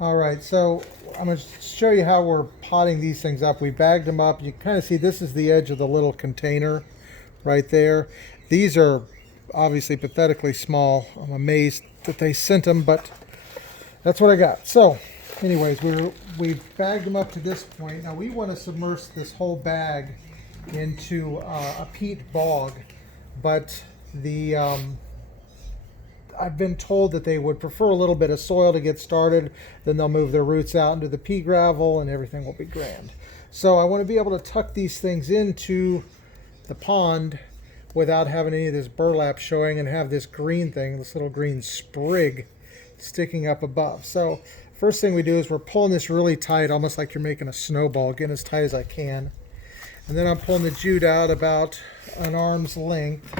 All right, so I'm going to show you how we're potting these things up. We bagged them up. You can kind of see this is the edge of the little container right there. These are obviously pathetically small. I'm amazed that they sent them, but that's what I got. So anyways, we bagged them up to this point. Now we want to submerge this whole bag into a peat bog, but the I've been told that they would prefer a little bit of soil to get started. Then they'll move their roots out into the pea gravel and everything will be grand. So I want to be able to tuck these things into the pond without having any of this burlap showing and have this green thing, this little green sprig sticking up above. So first thing we do is we're pulling this really tight, almost like you're making a snowball, getting as tight as I can. And then I'm pulling the jute out about an arm's length.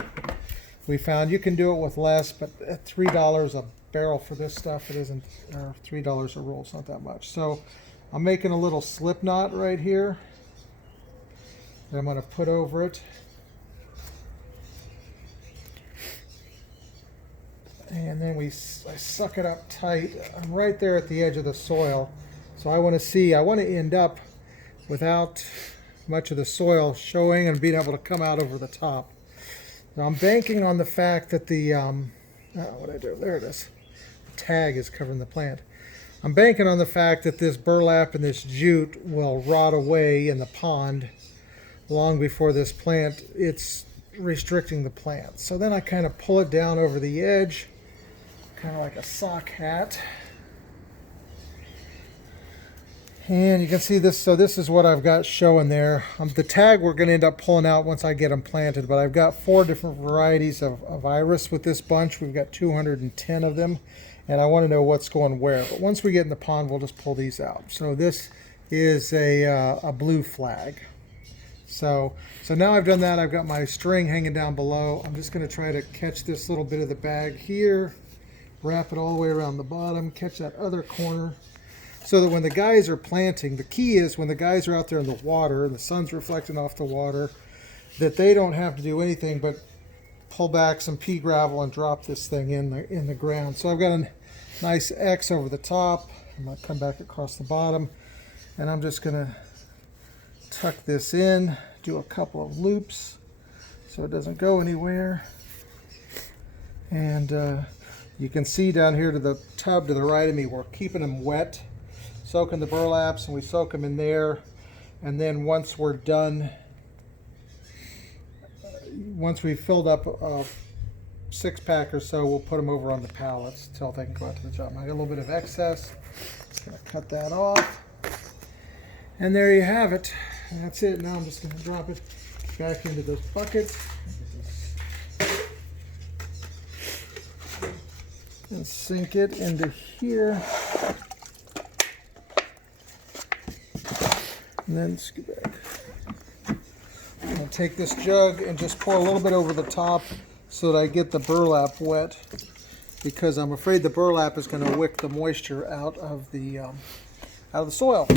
We found you can do it with less, but at $3 a barrel for this stuff, it isn't, or $3 a roll, it's not that much. So I'm making a little slip knot right here that I'm going to put over it. And then I suck it up tight. I'm right there at the edge of the soil. So I want to end up without much of the soil showing and being able to come out over the top. Now I'm banking on the fact that the, what'd I do? There it is. The tag is covering the plant. I'm banking on the fact that this burlap and this jute will rot away in the pond long before this plant, it's restricting the plant. So then I kind of pull it down over the edge, kind of like a sock hat. And you can see this, so this is what I've got showing there. The tag we're going to end up pulling out once I get them planted, but I've got 4 different varieties of iris with this bunch. We've got 210 of them, and I want to know what's going where. But once we get in the pond, we'll just pull these out. So this is a blue flag. So now I've done that. I've got my string hanging down below. I'm just going to try to catch this little bit of the bag here, wrap it all the way around the bottom, catch that other corner, so that when the guys are planting, the key is when the guys are out there in the water and the sun's reflecting off the water, that they don't have to do anything but pull back some pea gravel and drop this thing in the ground. So I've got a nice X over the top. I'm going to come back across the bottom, and I'm just going to tuck this in, do a couple of loops so it doesn't go anywhere. And you can see down here to the tub to the right of me, we're keeping them wet, soaking the burlaps, and we soak them in there. And then once we're done, once we've filled up a 6-pack or so, we'll put them over on the pallets until they can go out to the job. I got a little bit of excess. Just gonna cut that off. And there you have it. And that's it. Now I'm just gonna drop it back into those buckets. And sink it into here. And then scoot back. I'm going to take this jug and just pour a little bit over the top so that I get the burlap wet, because I'm afraid the burlap is going to wick the moisture out of the soil.